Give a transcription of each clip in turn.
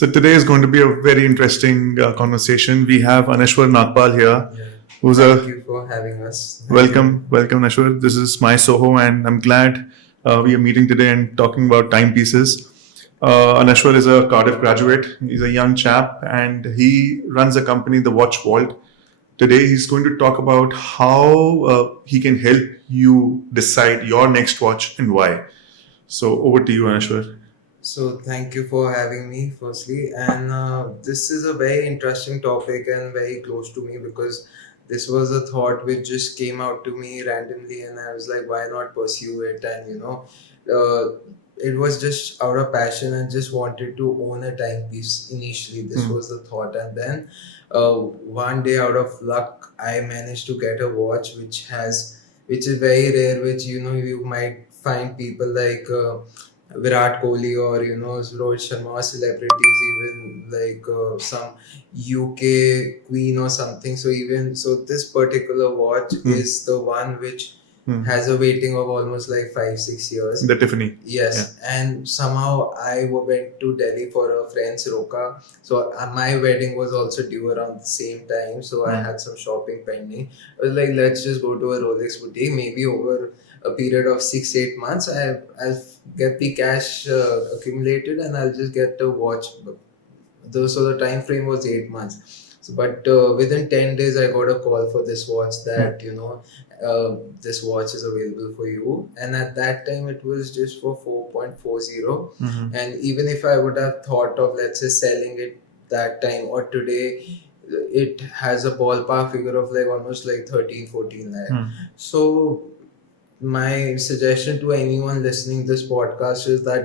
So today is going to be a very interesting conversation. We have Anashwar Nagpal here, Yeah. who's Thank a you for having us. welcome Anashwar. This is my Soho, and I'm glad we are meeting today and talking about timepieces. Anashwar is a Cardiff graduate. He's a young chap, and he runs a company, the Watch Vault. Today, he's going to talk about how he can help you decide your next watch and why. So, over to you, Anashwar. So, thank you for having me, firstly. And this is a very interesting topic and very close to me because this was a thought which just came out to me randomly, and I was like, why not pursue it? And it was just out of passion and just wanted to own a timepiece initially. This was the thought, and then one day, out of luck, I managed to get a watch which is very rare, which you might find people like. Virat Kohli or Rohit Sharma, celebrities, even like some UK queen or something. So this particular watch is the one which has a waiting of almost like 5-6 years. The Tiffany. Yes, and somehow I went to Delhi for a friend's roka. So my wedding was also due around the same time. So I had some shopping pending. I was like, let's just go to a Rolex boutique. Maybe over a period of 6-8 months, I'll get the cash accumulated and I'll just get a watch. So the time frame was 8 months. So, but within 10 days, I got a call for this watch that this watch is available for you. And at that time, it was just for 4.40. And even if I would have thought of, let's say, selling it that time or today, it has a ballpark figure of like almost like 13-14 lakh. So my suggestion to anyone listening this podcast is that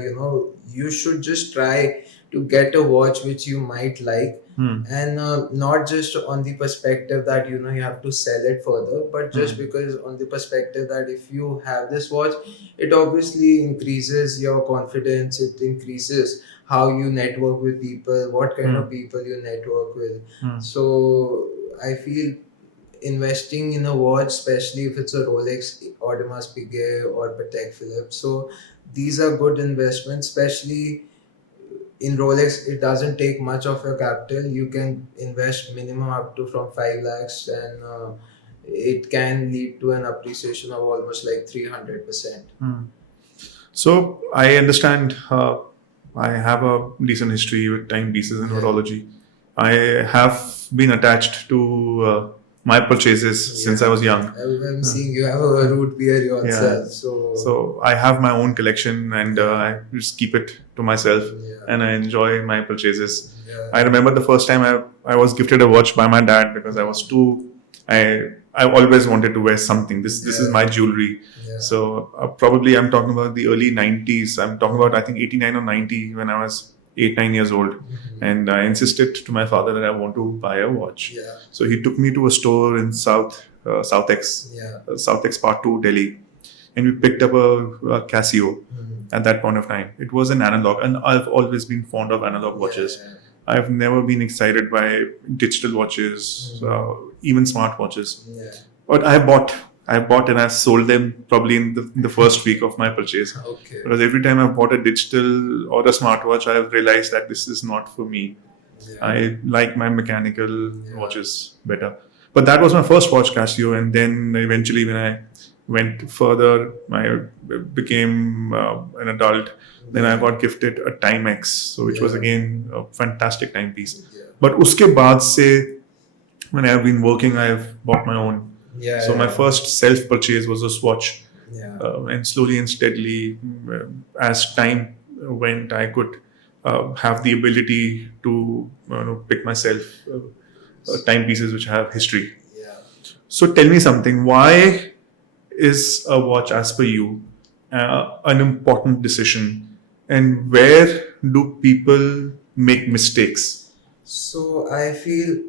you should just try to get a watch which you might like, and not just on the perspective that you have to sell it further, but just because on the perspective that if you have this watch, it obviously increases your confidence, it increases how you network with people, what kind of people you network with. So I feel investing in a watch, especially if it's a Rolex, Audemars Piguet or Patek Philippe. So these are good investments, especially in Rolex. It doesn't take much of your capital. You can invest minimum up to from 5 lakhs, and it can lead to an appreciation of almost like 300%. So I understand. I have a decent history with timepieces and horology. I have been attached to my purchases since I was young. I'm seeing you have a root beer yourself. So I have my own collection, and I just keep it to myself, and I enjoy my purchases. I remember the first time I was gifted a watch by my dad because I was too. I always wanted to wear something. This is my jewelry. So probably I'm talking about the early 90s. I'm talking about I think 89 or 90 when I was 8-9 years old, and I insisted to my father that I want to buy a watch. So he took me to a store in South X Part 2 Delhi, and we picked up a Casio. At that point of time, it was an analog, and I've always been fond of analog watches. I've never been excited by digital watches, even smartwatches. But I bought and I sold them probably in the first week of my purchase. Because every time I've bought a digital or a smartwatch, I've realized that this is not for me. I like my mechanical watches better. But that was my first watch, Casio, and then eventually when I went further, I became an adult. Then I got gifted a Timex, so which was again a fantastic timepiece. But uske baad se, when I have been working, I have bought my own. So my first self-purchase was a Swatch, and slowly and steadily, as time went, I could have the ability to pick myself timepieces which have history. So tell me something. Why is a watch, as per you, an important decision, and where do people make mistakes? So I feel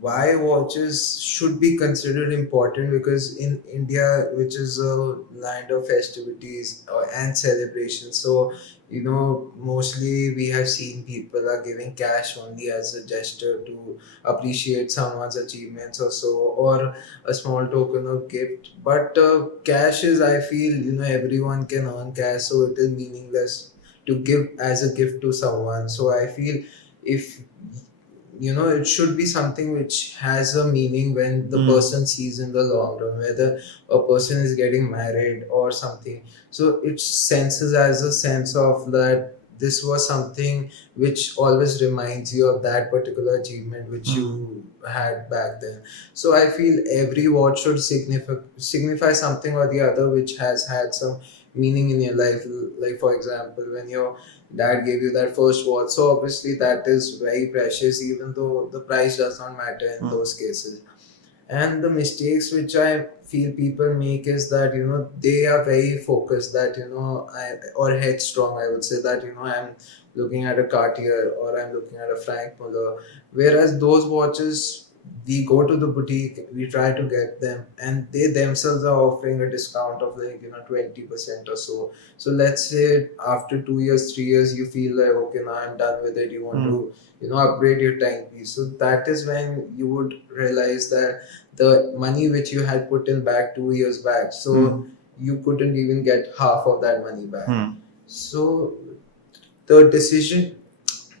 why watches should be considered important because in India, which is a land of festivities and celebrations, so mostly we have seen people are giving cash only as a gesture to appreciate someone's achievements or so, or a small token of gift. But cash is, I feel, everyone can earn cash, so it is meaningless to give as a gift to someone. So I feel if it should be something which has a meaning when the Mm. person sees in the long run, whether a person is getting married or something. So it senses as a sense of that this was something which always reminds you of that particular achievement which you had back then. So I feel every watch should signify something or the other which has had some meaning in your life. Like for example, when your dad gave you that first watch, so obviously that is very precious, even though the price does not matter in those cases. And the mistakes which I feel people make is that they are very focused, that or headstrong, I would say, that I'm looking at a Cartier or I'm looking at a Frank Muller, whereas those watches, we go to the boutique, we try to get them, and they themselves are offering a discount of like 20% or so. So let's say after 2 years, 3 years, you feel like, okay, now I'm done with it, you want to upgrade your timepiece. So that is when you would realize that the money which you had put in back 2 years back, so you couldn't even get half of that money back. So the decision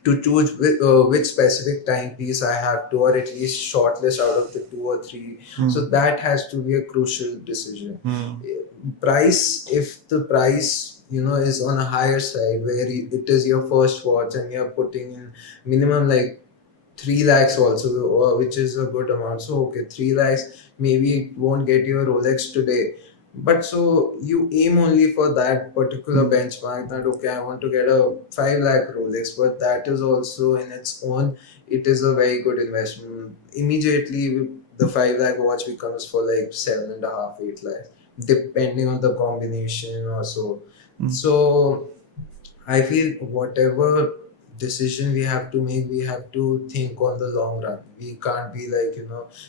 to choose which specific timepiece I have to, or at least shortlist out of the two or three, so that has to be a crucial decision. Price, if the price is on a higher side, where it is your first watch and you're putting in minimum like 3 lakhs also, which is a good amount. So okay, 3 lakhs, maybe it won't get you a Rolex today, but so you aim only for that particular benchmark, that okay, I want to get a 5 lakh Rolex, but that is also in its own, it is a very good investment. Immediately the 5 lakh watch becomes for like 7.5, 8 lakhs, depending on the combination or so. So I feel whatever decision we have to make, we have to think on the long run. We can't be like,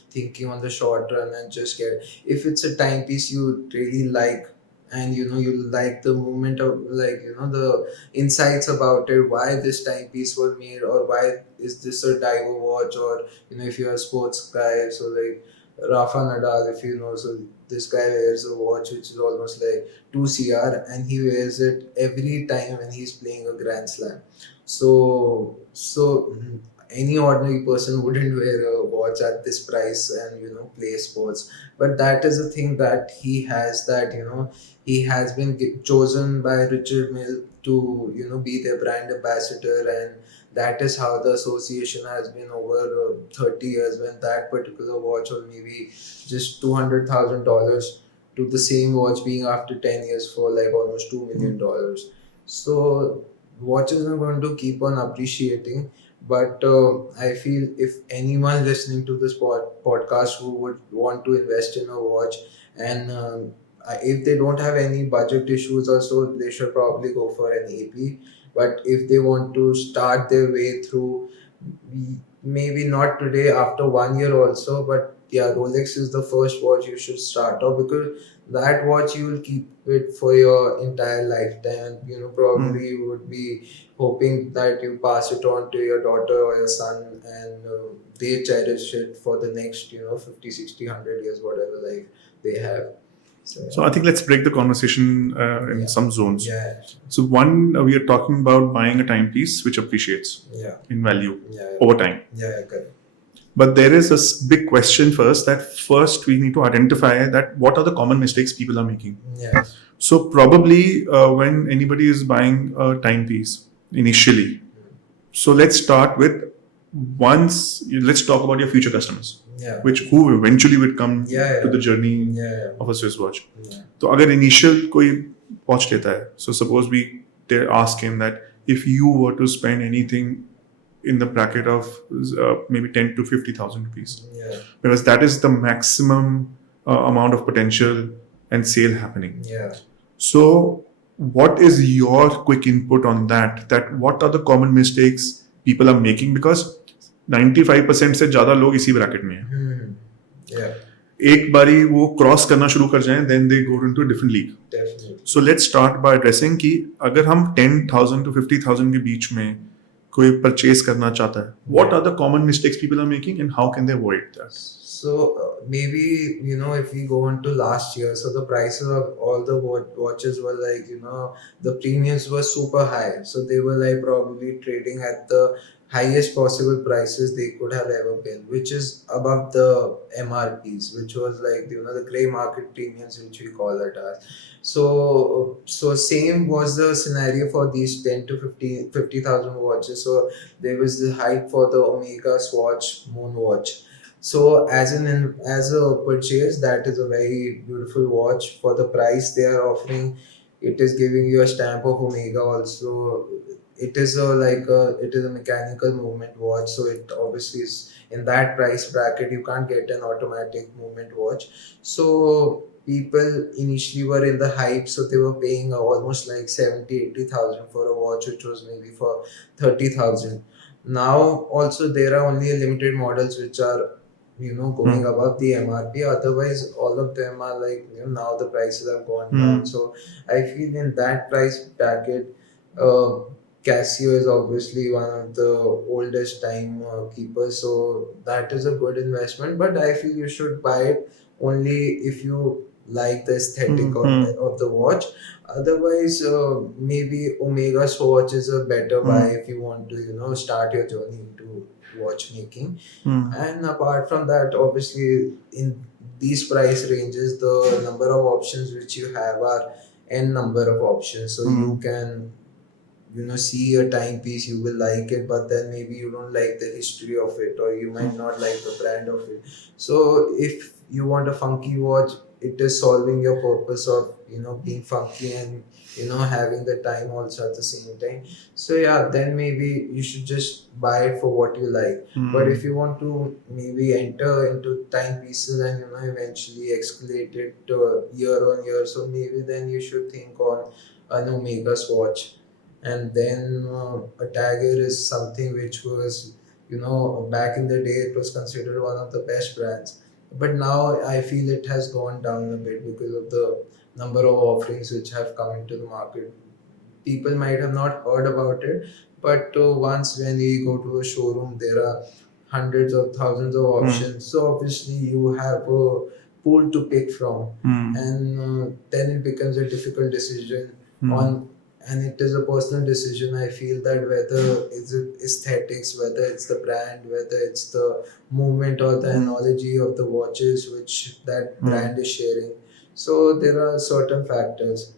thinking on the short run and just get. If it's a timepiece you really like, and you like the movement of, like, the insights about it, why this timepiece was made, or why is this a diver watch, or if you're a sports guy, so like Rafa Nadal, if you know, so this guy wears a watch which is almost like 2 CR, and he wears it every time when he's playing a Grand Slam. So any ordinary person wouldn't wear a watch at this price and play sports. But that is the thing that he has, that he has been chosen by Richard Mille to be their brand ambassador, and that is how the association has been over 30 years, when that particular watch was maybe just $200,000 to the same watch being after 10 years for like almost $2 million. So watches are going to keep on appreciating, but I feel if anyone listening to this podcast who would want to invest in a watch, and if they don't have any budget issues or so, they should probably go for an AP. But if they want to start their way through, maybe not today, after 1 year also, but yeah, Rolex is the first watch you should start off, because that watch you will keep it for your entire lifetime. Probably you would be hoping that you pass it on to your daughter or your son, and they cherish it for the next 50, 60, 100 years, whatever life they have. So I think let's break the conversation in some zones. Yeah. So one, we are talking about buying a timepiece which appreciates in value over time. Yeah, correct. But there is a big question first, that first we need to identify that what are the common mistakes people are making. Yes. So probably when anybody is buying a timepiece initially, so let's start with let's talk about your future customers, who eventually would come to the journey of a Swiss watch. So अगर initial कोई watch लेता है, so suppose we ask him that if you were to spend anything in the bracket of maybe 10 to 50,000 rupees, because that is the maximum amount of potential and sale happening. So what is your quick input on that? That what are the common mistakes people are making? Because 95% से ज़्यादा लोग इसी bracket में हैं. एक बारी वो cross करना शुरू कर जाएं, then they go into a different league. Definitely. So let's start by addressing कि अगर हम 10,000 to 50,000 के बीच में कोई परचेज करना चाहता है, what are the common mistakes people are making and how can they avoid that? So maybe if we go into last year, so the prices of all the watches were like the premiums were super high. So they were like probably trading at the highest possible prices they could have ever been, which is above the MRPs, which was like the gray market premiums, which we call it as. So same was the scenario for these 10 to 50,000 watches. So there was the hype for the Omega Swatch Moon watch. So as a purchase, that is a very beautiful watch. For the price they are offering, it is giving you a stamp of Omega also. It is a mechanical movement watch, so it obviously is in that price bracket. You can't get an automatic movement watch. So people initially were in the hype, so they were paying almost like 70-80,000 for a watch which was maybe for 30,000. Now also there are only limited models which are going above the MRP. Otherwise, all of them are like now the prices have gone down. So I feel in that price bracket, uh, Casio is obviously one of the oldest time keepers. So that is a good investment. But I feel you should buy it only if you like the aesthetic of the watch. Otherwise, maybe Omega Swatch is a better buy if you want to start your journey into watchmaking. And apart from that, obviously, in these price ranges, the number of options which you have are n number of options. So you can see a timepiece, you will like it, but then maybe you don't like the history of it, or you might not like the brand of it. So if you want a funky watch, it is solving your purpose of being funky and having the time also at the same time. So yeah, then maybe you should just buy it for what you like. But if you want to maybe enter into timepieces and eventually escalate it year on year, so maybe then you should think on an Omega Swatch. And then a Tiger is something which was back in the day it was considered one of the best brands, but now I feel it has gone down a bit because of the number of offerings which have come into the market. People might have not heard about it, but once when we go to a showroom, there are hundreds of thousands of options. So obviously you have a pool to pick from, and then it becomes a difficult decision on. And it is a personal decision. I feel that whether it's aesthetics, whether it's the brand, whether it's the movement or the analogy of the watches which that brand is sharing. So there are certain factors.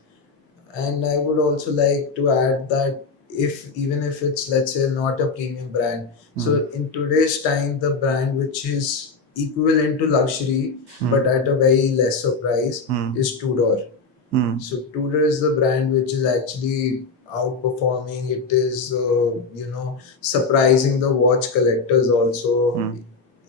And I would also like to add that if even if it's, let's say, not a premium brand, so in today's time the brand which is equivalent to luxury but at a very lesser price is Tudor. So Tudor is the brand which is actually outperforming. It is surprising the watch collectors also,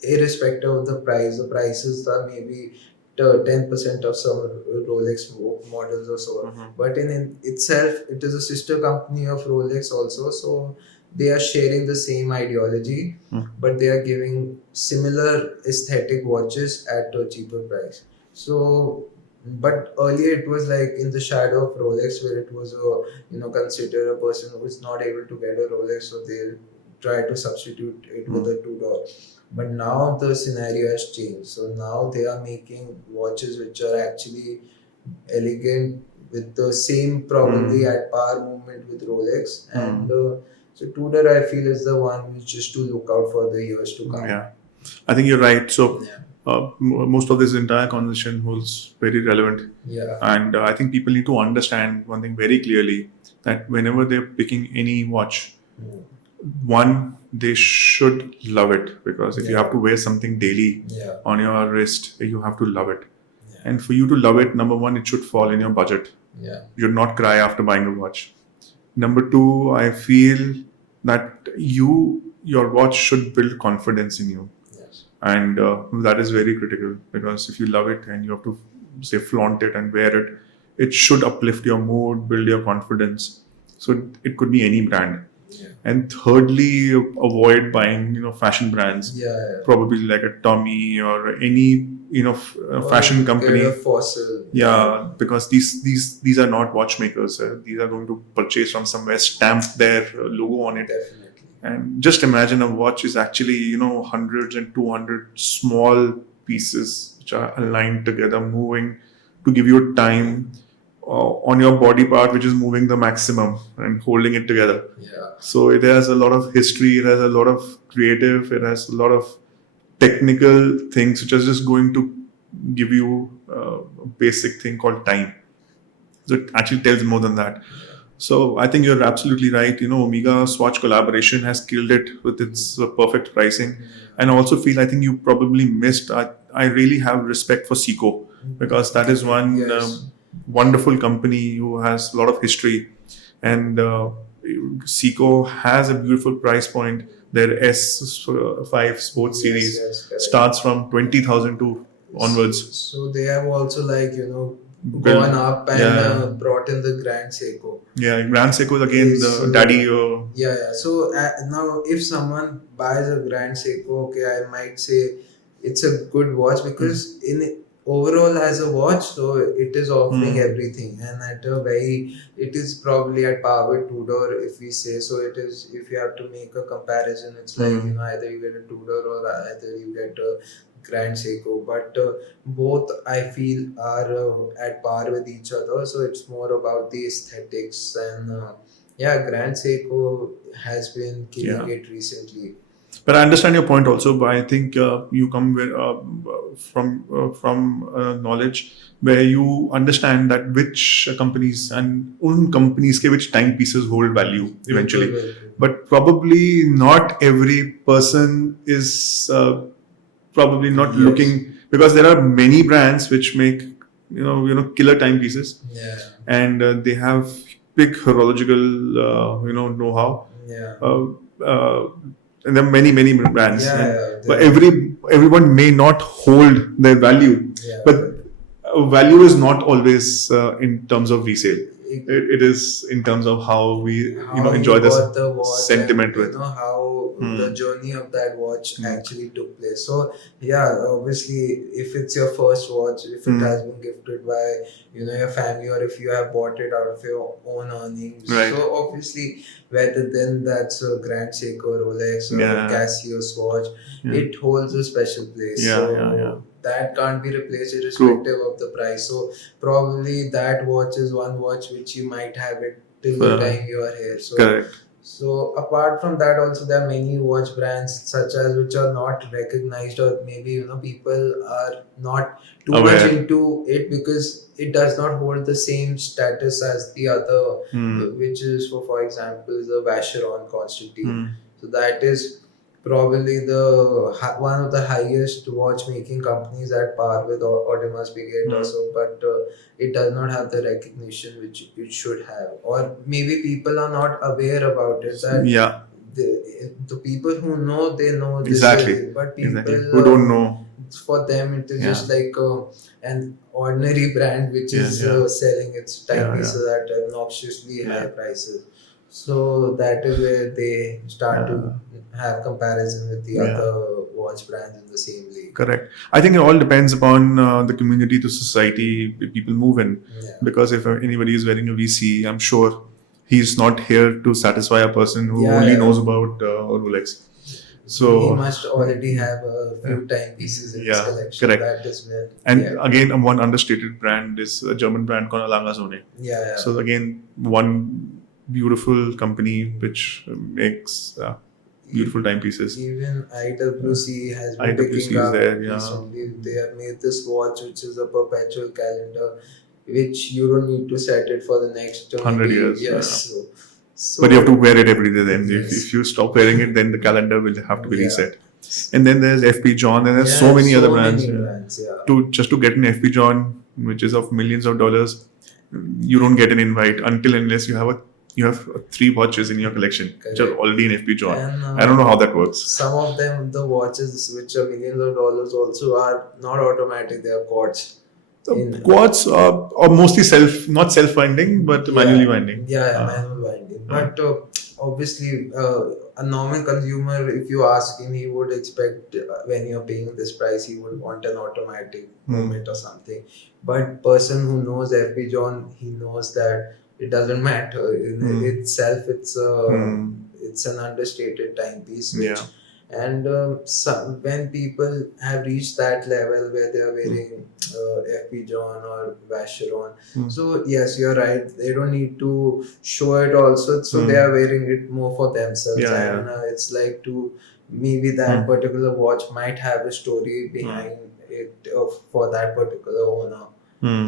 irrespective of the price. The prices are maybe 10% of some Rolex models or so. But in itself, it is a sister company of Rolex also. So they are sharing the same ideology, but they are giving similar aesthetic watches at a cheaper price. So, but earlier it was like in the shadow of Rolex, where it was considered a person who is not able to get a Rolex, so they try to substitute it with a Tudor. But now the scenario has changed. So now they are making watches which are actually elegant with the same probably at par movement with Rolex. And so Tudor I feel is the one which is to look out for the years to come. Yeah, I think you're right. So most of this entire conversation holds very relevant. Yeah. And I think people need to understand one thing very clearly, that whenever they're picking any watch, one, they should love it, because if you have to wear something daily on your wrist, you have to love it. And for you to love it, number one, it should fall in your budget. You should not cry after buying a watch. Number two, I feel that your watch should build confidence in you. And that is very critical, because if you love it and you have to say flaunt it and wear it, it should uplift your mood, build your confidence. So it could be any brand. And thirdly, avoid buying fashion fashion brands, probably like a Tommy or any fashion company. Get a Fossil. Yeah, because these are not watchmakers. These are going to purchase from somewhere, stamp their logo on it. Definitely. And just imagine a watch is actually hundreds and 200 small pieces which are aligned together, moving to give you time on your body part, which is moving the maximum and holding it together. Yeah. So it has a lot of history, it has a lot of creative, it has a lot of technical things which are just going to give you a basic thing called time. So it actually tells more than that. So I think you're absolutely right. Omega Swatch collaboration has killed it with its perfect pricing. And I also feel I think you probably missed. I really have respect for Seiko because that is one Yes. wonderful company who has a lot of history. And Seiko has a beautiful price point. Their S5 Sports Series Yes, correct. starts from 20,000 to onwards. So they have also Build- gone up and yeah. Brought in the Grand Seiko. Yeah, Grand Seiko is again Is, the daddy. Yeah. So now, if someone buys a Grand Seiko, okay, I might say it's a good watch because overall as a watch, so it is offering everything, and it is probably at par with Tudor if we say so. It is, if you have to make a comparison, it's like either you get a Tudor or either you get a Grand Seiko, but both I feel are at par with each other. So it's more about the aesthetics and Grand Seiko has been killing it recently. But I understand your point also. But I think you come from knowledge where you understand that which companies and उन companies के which timepieces hold value eventually. Biल्कुल. But probably not every person is probably not looking, because there are many brands which make killer timepieces, and they have big horological know-how. And there are many brands, but everyone may not hold their value. But value is not always in terms of resale. It is in terms of how we enjoy this sentiment with how the journey of that watch actually took place. So obviously, if it's your first watch, if it has been gifted by your family, or if you have bought it out of your own earnings, so obviously, whether then that's a Grand Seiko, Rolex, or Casio watch, it holds a special place. That can't be replaced irrespective of the price. So probably that watch is one watch which you might have it till the time you are here. So correct. So apart from that, also there are many watch brands such as which are not recognized, or maybe people are not too much into it because it does not hold the same status as the other, which is for example the Vacheron Constantine. So that is probably one of the highest watchmaking companies at par with Audemars Piguet also, but it does not have the recognition which it should have, or maybe people are not aware about it. That the people who know, they know this is, but people who don't know, for them it is just like an ordinary brand which is selling its timepieces at obnoxiously high prices. So that is where they start to have comparison with the other watch brands in the same league. Correct. I think it all depends upon the community, the society people move in. Because if anybody is wearing a VC, I'm sure he's not here to satisfy a person who only knows about Rolex. So he must already have a few timepieces in his collection. Correct. That is where. And again, one understated brand is a German brand called Alanga. So again, one beautiful company which makes beautiful timepieces. Even IWC has been picking up recently. They have made this watch which is a perpetual calendar, which you don't need to set it for the next 100 years. Yes. So, but you have to wear it every day then. If you stop wearing it, then the calendar will have to be reset. And then there's FP John, and there's so many other brands. Just to get an FP John, which is of millions of dollars, you don't get an invite unless you have 3 watches in your collection which are already in FP John. And, I don't know how that works. Some of them, the watches which are millions of dollars also are not automatic, they are quartz. Quartz are mostly not self-winding, but manually winding. Manual winding. But obviously, a normal consumer, if you ask him, he would expect when you're paying this price, he would want an automatic movement or something. But person who knows FP John, he knows that it doesn't matter. In itself, it's an understated timepiece, which And when people have reached that level where they are wearing FP John or Vacheron, so yes, you're right. They don't need to show it also. So they are wearing it more for themselves, Yeah, and yeah. it's like to maybe that particular watch might have a story behind it for that particular owner.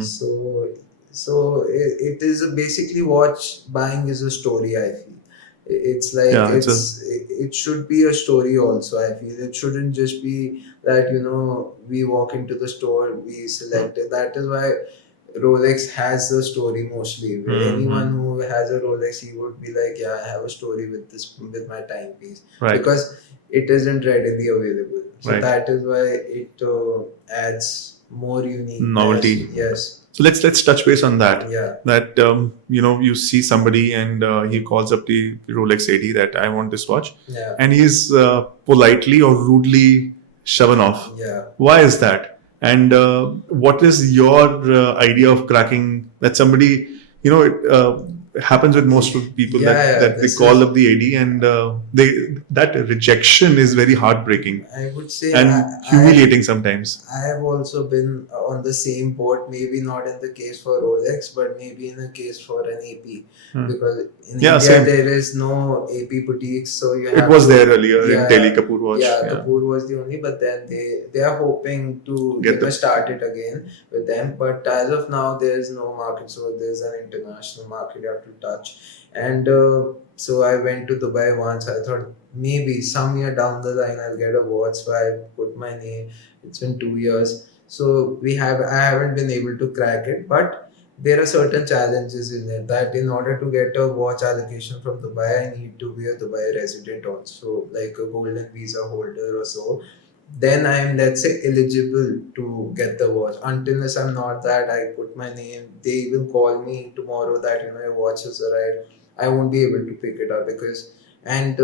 So it is basically watch buying is a story. I feel it's like Yeah, it's a it should be a story also. I feel it shouldn't just be that we walk into the store, we select it. That is why Rolex has a story mostly. Anyone who has a Rolex, he would be like, yeah, I have a story with this, with my timepiece, right, because it isn't readily available. So right. that is why it adds more uniqueness. Novelty. Yes. So let's touch base on that. Yeah. That you see somebody and he calls up the Rolex AD that I want this watch, Yeah. and he's politely or rudely shoving off. Yeah. Why is that? And what is your idea of cracking that somebody, it happens with most of the people Yeah, that, yeah, that they this call is- up the AD and that rejection is very heartbreaking I would say and humiliating sometimes. I have also been on the same boat, maybe not in the case for Rolex, but maybe in a case for an AP. Because in Yeah, India same. there is no AP boutiques, so you It have was to, there earlier in yeah, Delhi, Kapoor watch. Yeah, Kapoor was the only, but then they are hoping to start it again with them. But as of now, there is no market, so there's an international market you have to touch. And so I went to Dubai once. I thought maybe some year down the line I'll get a watch. So I put my name. It's been 2 years. So I haven't been able to crack it, but there are certain challenges in it that in order to get a watch allocation from Dubai, I need to be a Dubai resident also, like a golden visa holder or so. Then I'm, let's say, eligible to get the watch. Until I'm not that, I put my name. They will call me tomorrow that your watch has arrived. I won't be able to pick it up because and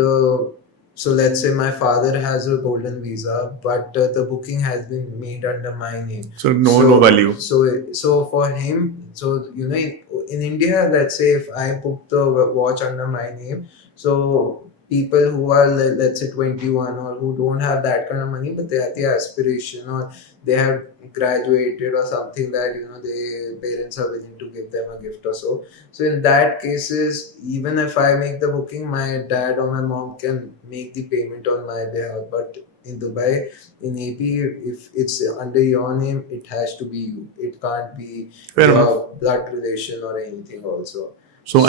so let's say my father has a golden visa, but the booking has been made under my name. So no value. So for him, so in India, let's say if I book the watch under my name, so people who are let's say 21 or who don't have that kind of money, but they have the aspiration or they have graduated or something that their parents are willing to give them a gift or so. So in that cases, even if I make the booking, my dad or my mom can make the payment on my behalf. But in Dubai, in AP, if it's under your name, it has to be you. It can't be Fair your enough. blood relation or anything also. So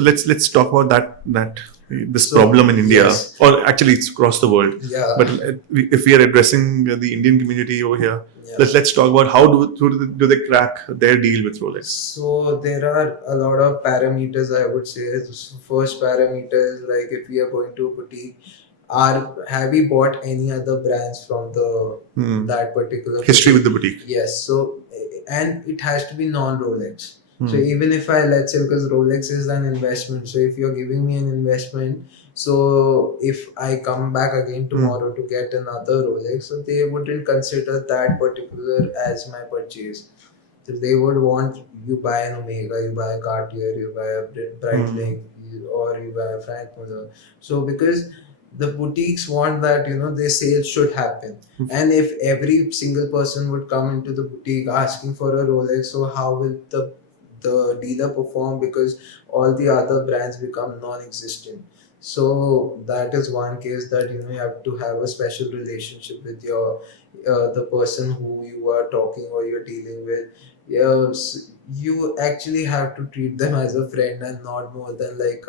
let's talk about that this So, problem in India, yes. or actually it's across the world. Yeah. But if we are addressing the Indian community over here, Yeah. let's talk about how do they crack their deal with Rolex? So there are a lot of parameters, I would say. So first parameter is like if we are going to a boutique, have we bought any other brands from that particular History with boutique? the boutique. Yes. So and it has to be non-Rolex. So even if I, let's say, because Rolex is an investment, so if you're giving me an investment, so if I come back again tomorrow to get another Rolex, so they wouldn't consider that particular as my purchase. So they would want you buy an Omega, you buy a Cartier, you buy a Breitling, or you buy a Frank Muller. So because the boutiques want that their sales should happen, and if every single person would come into the boutique asking for a Rolex, so how will the dealer perform, because all the other brands become non-existent. So that is one case that you have to have a special relationship with your the person who you are talking or you're dealing with. Yes, you actually have to treat them as a friend and not more than like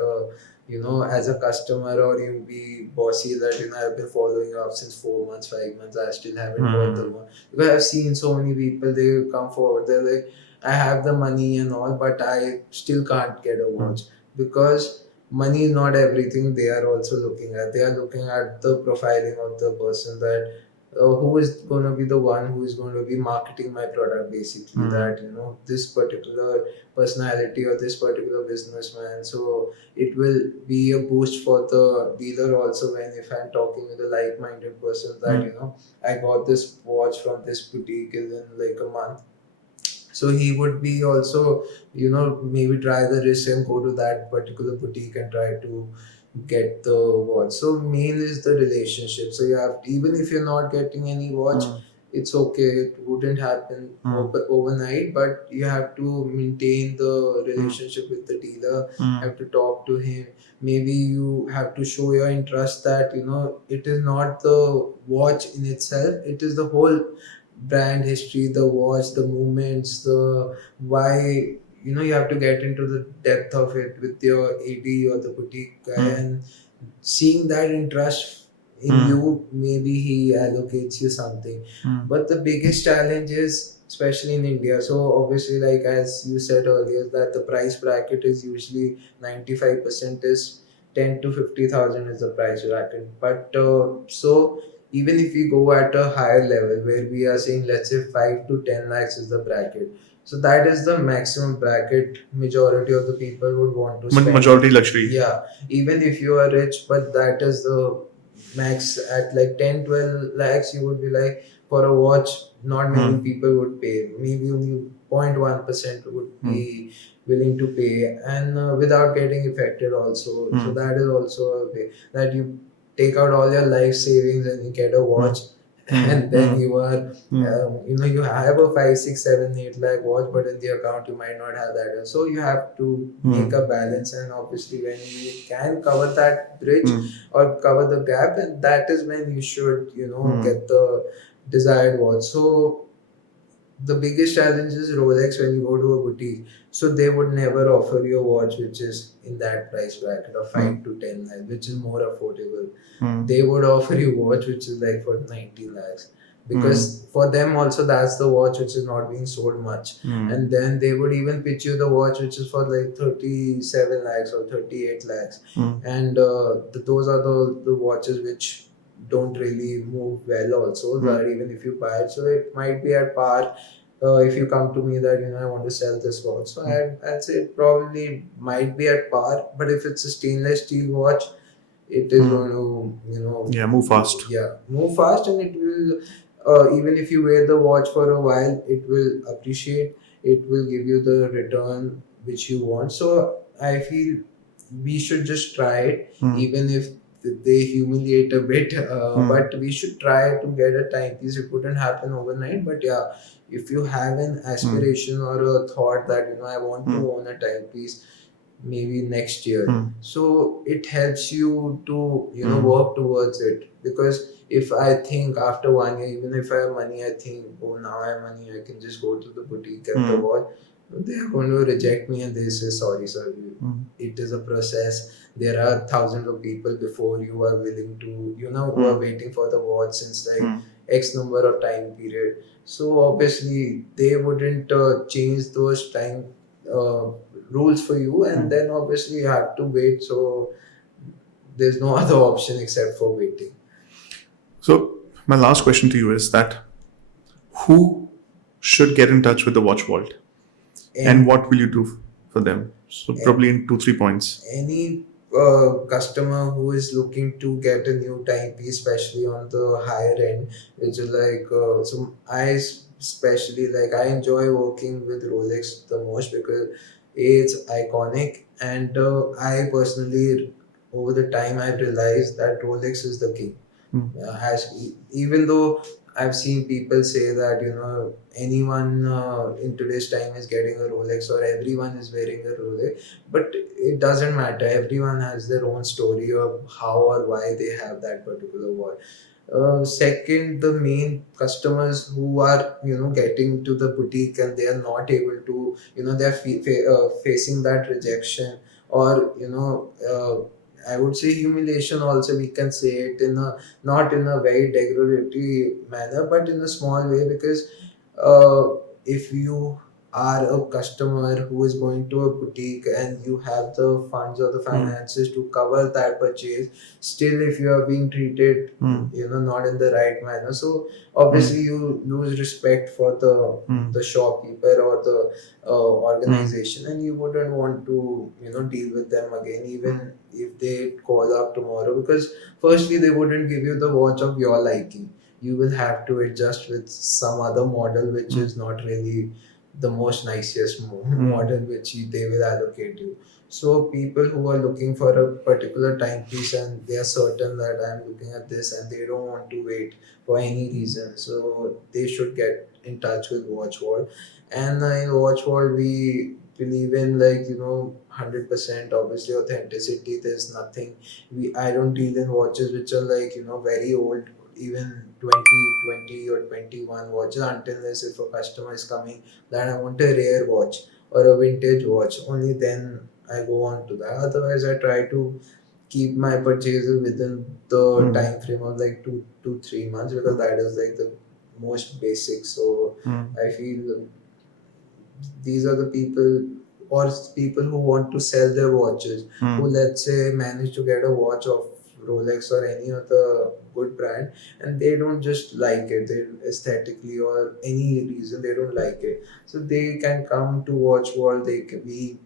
as a customer, or you be bossy that I've been following you up since 4 months, 5 months, I still haven't bought the one. Because I've seen so many people, they come forward, they're like, I have the money and all, but I still can't get a watch. Because money is not everything they are also looking at. They are looking at the profiling of the person, that who is going to be the one who is going to be marketing my product, basically. That this particular personality or this particular businessman, so it will be a boost for the dealer also, when if I'm talking with a like-minded person that I got this watch from this boutique in like a month, So he would be also, maybe try the risk and go to that particular boutique and try to get the watch. So main is the relationship. So you have, even if you're not getting any watch, it's okay. It wouldn't happen overnight, but you have to maintain the relationship with the dealer. Have to talk to him. Maybe you have to show your interest that it is not the watch in itself. It is the whole brand history, the watch, the movements, the why. You have to get into the depth of it with your AD or the boutique guy, and seeing that interest in you, maybe he allocates you something. But the biggest challenge is, especially in India, so obviously, like as you said earlier, that the price bracket is usually 95% is 10 to 50,000 is the price bracket. But so even if we go at a higher level where we are saying, let's say 5 to 10 lakhs is the bracket, so that is the maximum bracket majority of the people would want to spend. Majority luxury. Yeah, even if you are rich, but that is the max. At like 10, 12 lakhs, you would be like, for a watch, not many people would pay. Maybe only 0.1% would be willing to pay, and without getting affected also. So that is also a way that you take out all your life savings and you get a watch. And then you are, you have a 5, 6, 7, 8 lakh watch, but in the account you might not have that. So you have to make a balance, and obviously when you can cover that bridge or cover the gap, then that is when you should, get the desired watch. So the biggest challenge is Rolex when you go to a boutique. So they would never offer you a watch which is in that price bracket of 5 to 10 lakhs, which is more affordable. They would offer you watch which is like for 90 lakhs. Because for them also that's the watch which is not being sold much. And then they would even pitch you the watch which is for like 37 lakhs or 38 lakhs. And those are the watches which don't really move well also, that even if you buy it, so it might be at par. If you come to me that I want to sell this watch, so I'd say it probably might be at par, but if it's a stainless steel watch, it is going to move fast. Move fast, and it will even if you wear the watch for a while, it will appreciate, it will give you the return which you want. So I feel we should just try it, even if they humiliate a bit, but we should try to get a timepiece. It wouldn't happen overnight, but yeah, if you have an aspiration or a thought that I want to own a timepiece maybe next year, so it helps you to work towards it. Because if I think after 1 year, even if I have money, I think, oh, now I have money, I can just go to the boutique and the watch, they are going to reject me and they say, sorry sir, it is a process. There are thousands of people before you are willing to who are waiting for the watch since like X number of time period. So obviously they wouldn't change those time rules for you, and then obviously you have to wait. So there's no other option except for waiting. So my last question to you is that who should get in touch with the Watch Vault, and what will you do for them? So probably in 2-3 points. Any customer who is looking to get a new timepiece, especially on the higher end, which is like so I especially like, I enjoy working with Rolex the most because it's iconic, and I personally, over the time, I've realized that Rolex is the king. Even though I've seen people say that anyone in today's time is getting a Rolex, or everyone is wearing a Rolex, but it doesn't matter. Everyone has their own story of how or why they have that particular watch. Second, the main customers who are getting to the boutique and they are not able to, they are facing that rejection, or I would say humiliation also, we can say it in a, not in a very derogatory manner, but in a small way. Because if you are a customer who is going to a boutique and you have the funds or the finances to cover that purchase, still if you are being treated not in the right manner, so obviously you lose respect for the shopkeeper or the organization, and you wouldn't want to deal with them again, even if they call up tomorrow. Because firstly, they wouldn't give you the watch of your liking. You will have to adjust with some other model which is not really the most nicest model which they will allocate you. So people who are looking for a particular timepiece and they are certain that I'm looking at this and they don't want to wait for any reason, so they should get in touch with Watchwall. And in Watchwall we believe in, like, 100% obviously authenticity. There's nothing, I don't deal in watches which are like, very old, even 2020 or 21 watches, until unless if a customer is coming that I want a rare watch or a vintage watch, only then I go on to that. Otherwise I try to keep my purchases within the time frame of like 2 to 3 months, because that is like the most basic. So I feel these are the people, or people who want to sell their watches, who, let's say, manage to get a watch of Rolex or any other good brand, and they don't just like it, they aesthetically or any reason they don't like it, so they can come to Watchwall. We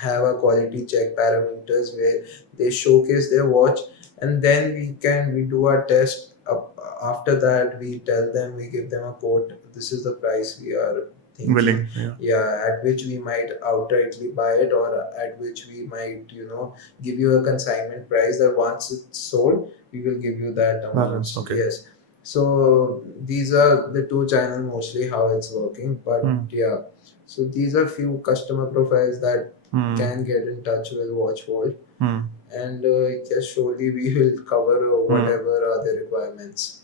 have a quality check parameters where they showcase their watch, and then we do our test. After that, we tell them, we give them a quote, this is the price we are thinking, willing. yeah, at which we might outrightly buy it, or at which we might, give you a consignment price that once it's sold, we will give you that amount. Balance, okay. Yes. So these are the two channels mostly how it's working. But yeah, so these are few customer profiles that can get in touch with Watchwall. And yes, surely we will cover whatever are the requirements.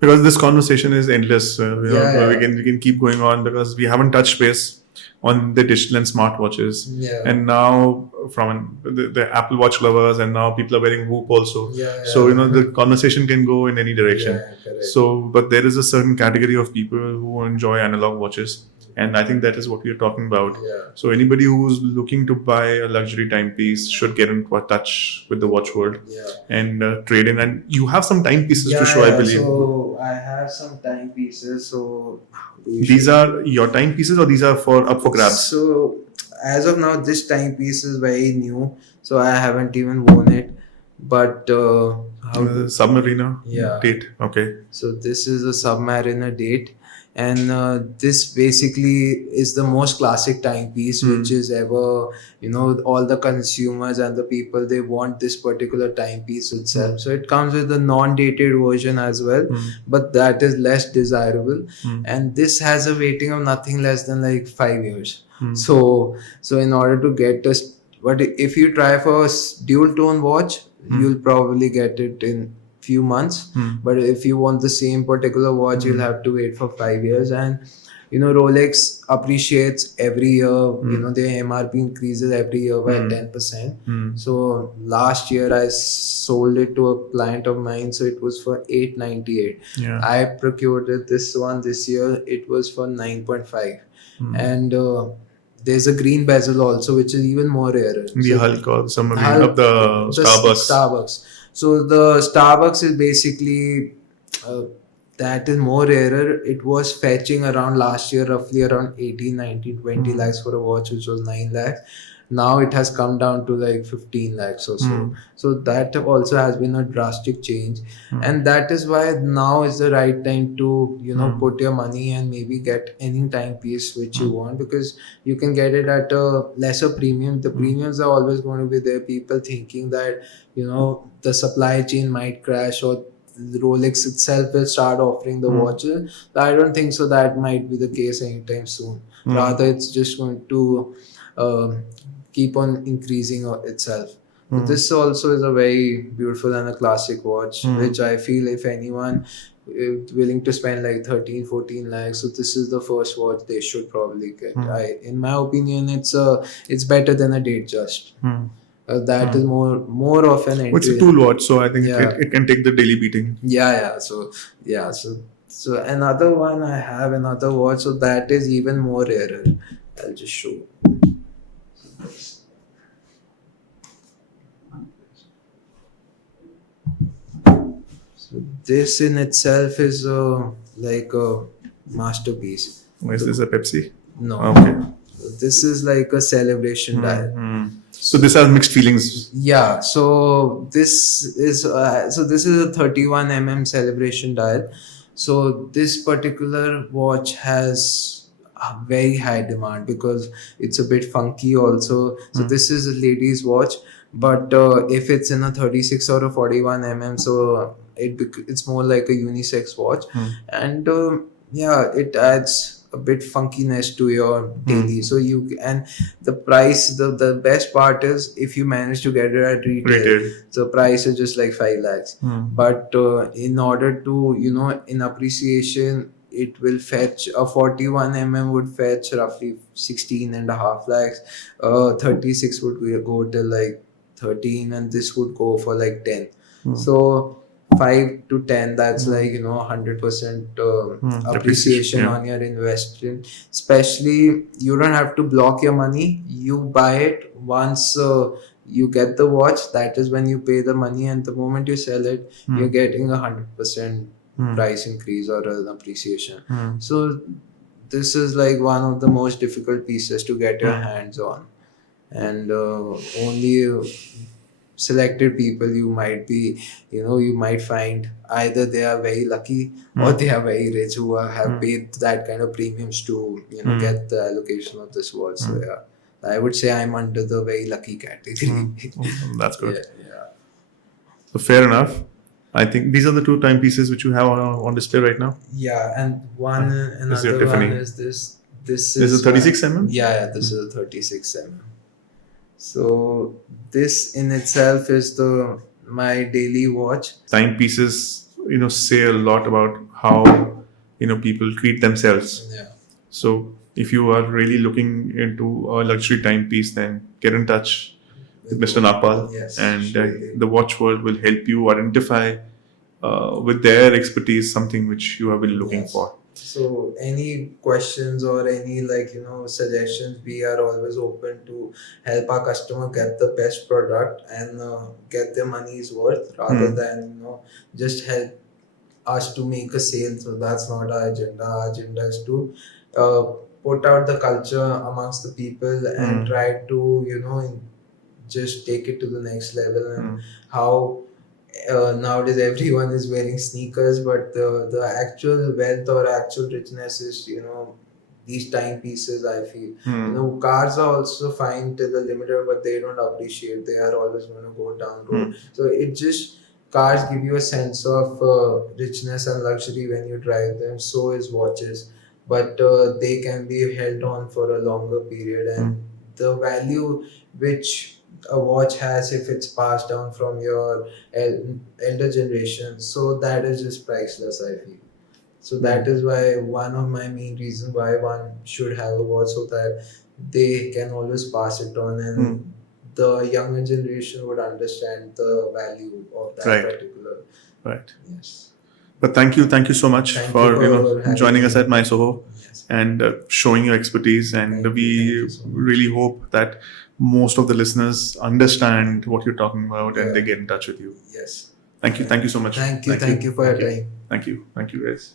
Because this conversation is endless. Yeah. We can keep going on, because we haven't touched base on the digital and smartwatches. Yeah. And now from the Apple Watch lovers, and now people are wearing Whoop also. Yeah. So the conversation can go in any direction. Yeah, correct. So, but there is a certain category of people who enjoy analog watches, and I think that is what we are talking about. Yeah. So anybody who's looking to buy a luxury timepiece should get in touch with the watch world. Yeah. And trade in. And you have some timepieces to show, I believe. So I have some timepieces. So these are your timepieces, or these are up for grabs? So as of now, this timepiece is very new, so I haven't even worn it. But Submariner date. Okay. So this is a Submariner date. And this basically is the most classic timepiece which is ever, all the consumers and the people, they want this particular timepiece itself. So it comes with a non-dated version as well, but that is less desirable. And this has a waiting of nothing less than like 5 years. So in order to get this, but if you try for a dual tone watch, you'll probably get it in few months. But if you want the same particular watch, you'll have to wait for 5 years. And Rolex appreciates every year. Their MRP increases every year by 10%. So last year I sold it to a client of mine, so it was for $898. I procured it this year, it was for 9.5. And there's a green bezel also, which is even more rarer. The Hulk or submarine of the Starbucks. So the Starbucks is basically that is more rarer. It was fetching around last year roughly around 18, 19, 20 lakhs for a watch which was 9 lakhs. Now it has come down to like 15 lakhs or so. So that also has been a drastic change. And that is why now is the right time to, put your money and maybe get any timepiece which you want, because you can get it at a lesser premium. The premiums are always going to be there. People thinking that, the supply chain might crash, or Rolex itself will start offering the watches. I don't think so that might be the case anytime soon. Rather, it's just going to keep on increasing itself. So this also is a very beautiful and a classic watch, which I feel if anyone willing to spend like 13, 14 lakhs, so this is the first watch they should probably get. In my opinion, it's better than a Datejust. That is more of an entry. It's a tool watch, so I think it can take the daily beating. So another one, I have another watch, so that is even more rarer. I'll just show. So this in itself is like a masterpiece. Is this a Pepsi? No. Okay. This is like a celebration dial. So this has mixed feelings. Yeah. So this is a 31 celebration dial. So this particular watch has very high demand because it's a bit funky also. So this is a lady's watch, but if it's in a 36 or a 41 mm, so it's more like a unisex watch, and yeah, it adds a bit funkiness to your daily. So and the price, the best part is if you manage to get it at retail. The price is just like 5 lakhs. But in order to, in appreciation, it will fetch a 41 mm would fetch roughly 16.5 lakhs. 36 would go till like 13, and this would go for like 10. So 5 to 10, that's like 100% appreciation on your investment. Especially, you don't have to block your money. You buy it once you get the watch. That is when you pay the money, and the moment you sell it, you're getting 100% price increase or an appreciation. So this is like one of the most difficult pieces to get your hands on, and only selected people you might be, you might find either they are very lucky or they are very rich who have paid that kind of premiums to get the allocation of this watch. So yeah, I would say I'm under the very lucky category. That's good. Yeah. So fair enough. I think these are the two timepieces which you have on display right now. Yeah, and another Tiffany. one is this. This is is a 36 mm? Yeah, this is a 36 mm. So this in itself is my daily watch. Timepieces, say a lot about how people treat themselves. Yeah. So if you are really looking into a luxury timepiece, then get in touch with Mr. Nagpal, Yes, and surely. the watch world will help you identify with their expertise something which you have been looking Yes. for. So any questions or any suggestions, we are always open to help our customer get the best product and get their money's worth, rather than just help us to make a sale. So that's not our agenda. Our agenda is to put out the culture amongst the people and try to just take it to the next level. And how nowadays everyone is wearing sneakers, but the actual wealth or actual richness is these timepieces. I feel cars are also fine till the limiter, but they don't appreciate. They are always going to go down road. So it just, cars give you a sense of richness and luxury when you drive them. So is watches, but they can be held on for a longer period, and the value which a watch has, if it's passed down from your elder generation, so that is just priceless, I feel. So that is why one of my main reasons why one should have a watch, so that they can always pass it on, and the younger generation would understand the value of that particular. Right. Yes. But thank you so much for having joining us me. at My Soho. Yes. And showing your expertise, and Thank you so much. really hope that most of the listeners understand what you're talking about and they get in touch with you. Yes. Thank you so much. Thank you for your time. Thank you guys.